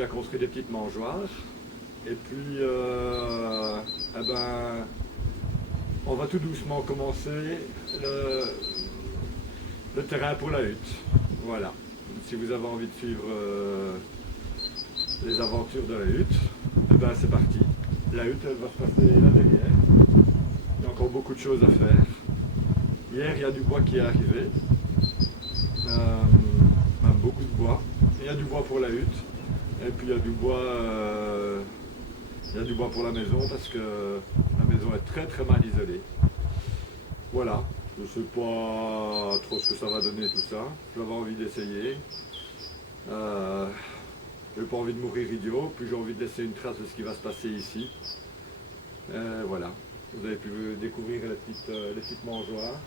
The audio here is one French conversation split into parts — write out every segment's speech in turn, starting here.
déjà construit des petites mangeoires. Et puis, on va tout doucement commencer le terrain pour la hutte. Voilà. Si vous avez envie de suivre les aventures de la hutte, c'est parti. La hutte, elle va se passer là derrière. Il y a encore beaucoup de choses à faire. Hier, il y a du bois qui est arrivé. Même beaucoup de bois. Il y a du bois pour la hutte. Et puis il y a du bois pour la maison parce que la maison est très très mal isolée. Voilà. Je ne sais pas trop ce que ça va donner tout ça. J'avais envie d'essayer. J'ai pas envie de mourir idiot, puis j'ai envie de laisser une trace de ce qui va se passer ici. Voilà. Vous avez pu découvrir les petites mangeoires.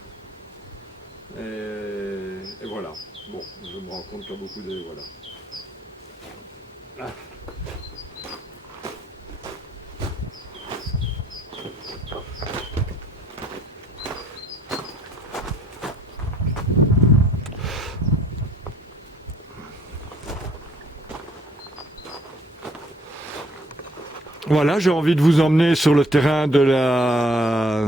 Et voilà. Bon, je me rends compte qu'il y a beaucoup de... Voilà. Ah. Voilà, j'ai envie de vous emmener sur le terrain de la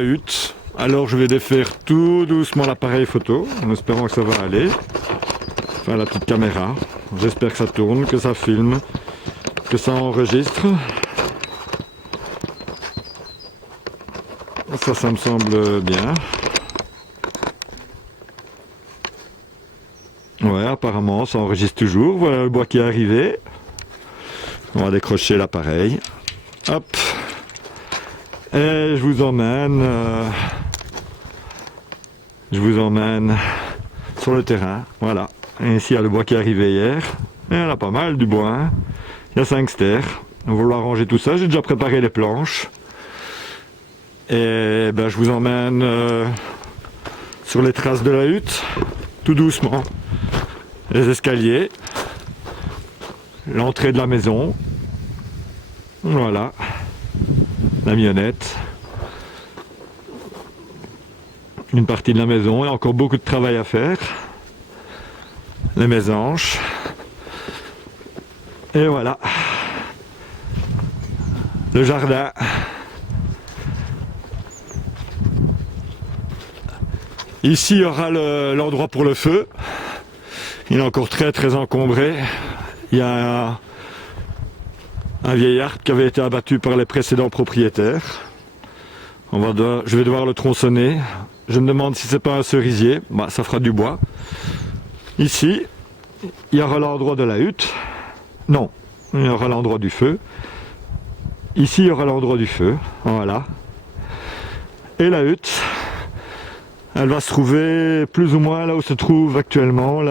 hutte. Alors je vais défaire tout doucement l'appareil photo, en espérant que ça va aller. Enfin la petite caméra. J'espère que ça tourne, que ça filme, que ça enregistre. Ça me semble bien. Ouais, apparemment ça enregistre toujours. Voilà le bois qui est arrivé. On va décrocher l'appareil. Hop. Et je vous emmène sur le terrain. Voilà. Et ici il y a le bois qui est arrivé hier. Et il y en a pas mal du bois. Hein. Il y a 5 stères. On va vouloir ranger tout ça. J'ai déjà préparé les planches. Et je vous emmène sur les traces de la hutte. Tout doucement. Les escaliers. L'entrée de la maison. Voilà. La mionnette. Une partie de la maison. Il y a encore beaucoup de travail à faire. Les mésanges. Et voilà. Le jardin. Ici, il y aura l'endroit pour le feu. Il est encore très très encombré. Il y a un vieil arbre qui avait été abattu par les précédents propriétaires. Je vais devoir le tronçonner. Je me demande si c'est pas un cerisier. Ça fera du bois. Ici, il y aura l'endroit de la hutte. Non, il y aura l'endroit du feu. Ici, il y aura l'endroit du feu. Voilà. Et la hutte, elle va se trouver plus ou moins là où se trouve actuellement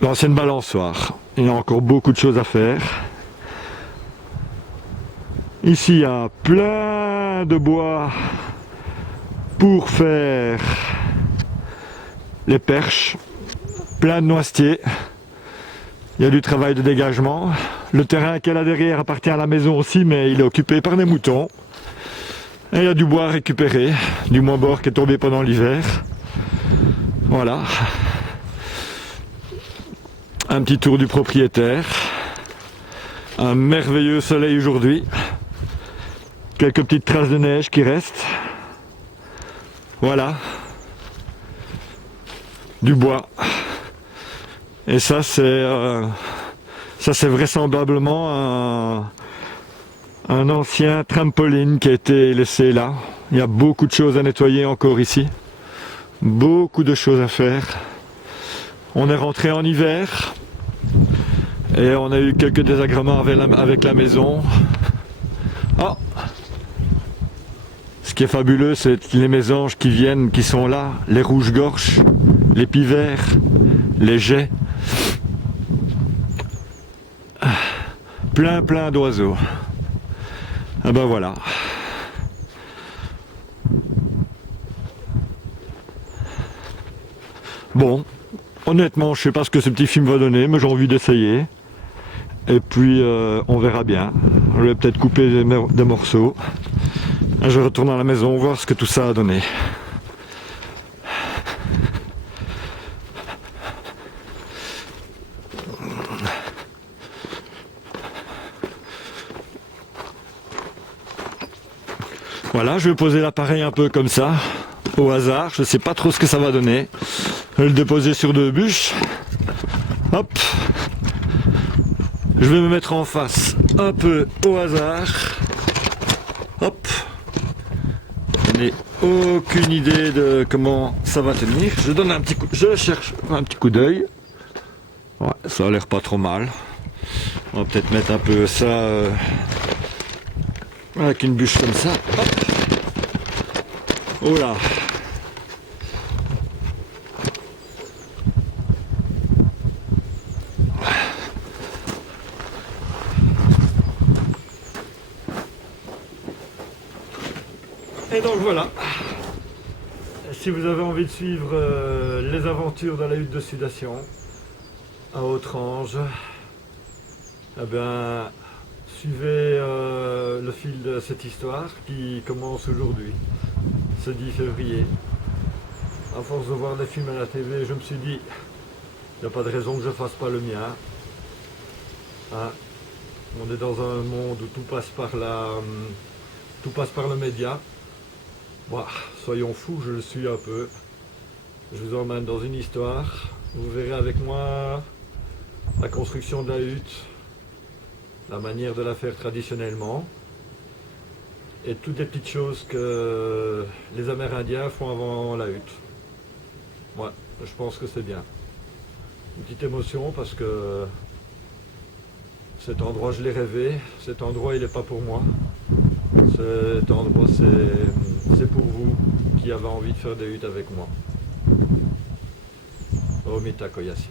l'ancienne balançoire. Il y a encore beaucoup de choses à faire. Ici, il y a plein de bois pour faire les perches. Plein de noisetiers. Il y a du travail de dégagement. Le terrain qui est là derrière appartient à la maison aussi, mais il est occupé par des moutons. Et il y a du bois à récupérer, du moins-bord qui est tombé pendant l'hiver. Voilà. Un petit tour du propriétaire. Un merveilleux soleil aujourd'hui. Quelques petites traces de neige qui restent. Voilà. Du bois. Et ça c'est vraisemblablement un ancien trampoline qui a été laissé là. Il y a beaucoup de choses à nettoyer encore ici. Beaucoup de choses à faire. On est rentré en hiver. Et on a eu quelques désagréments avec la maison. Oh. Ce qui est fabuleux, c'est les mésanges qui sont là. Les rouges-gorges, les pivers, les geais. Plein d'oiseaux. Ah ben voilà. Bon, honnêtement, je sais pas ce que ce petit film va donner, mais j'ai envie d'essayer. Et puis, on verra bien. Je vais peut-être couper des morceaux. Je retourne à la maison, voir ce que tout ça a donné. Voilà, je vais poser l'appareil un peu comme ça, au hasard. Je ne sais pas trop ce que ça va donner. Je vais le déposer sur 2 bûches. Hop. Je vais me mettre en face un peu au hasard. Hop. Je n'ai aucune idée de comment ça va tenir. Je donne un petit coup, je cherche un petit coup d'œil. Ouais, ça a l'air pas trop mal. On va peut-être mettre un peu ça avec une bûche comme ça. Hop. Oh là. Et donc voilà. Si vous avez envie de suivre les aventures dans la hutte de sudation à Autrange, eh bien, suivez le fil de cette histoire qui commence aujourd'hui, ce 10 février. À force de voir des films à la TV, je me suis dit, il n'y a pas de raison que je ne fasse pas le mien. Hein? On est dans un monde où tout passe par le média. Bon, soyons fous, je le suis un peu. Je vous emmène dans une histoire. Vous verrez avec moi la construction de la hutte, la manière de la faire traditionnellement, et toutes les petites choses que les Amérindiens font avant la hutte. Ouais, je pense que c'est bien. Une petite émotion parce que cet endroit, je l'ai rêvé. Cet endroit, il n'est pas pour moi. Cet endroit, c'est pour vous qui avez envie de faire des huttes avec moi. Omita Koyasin.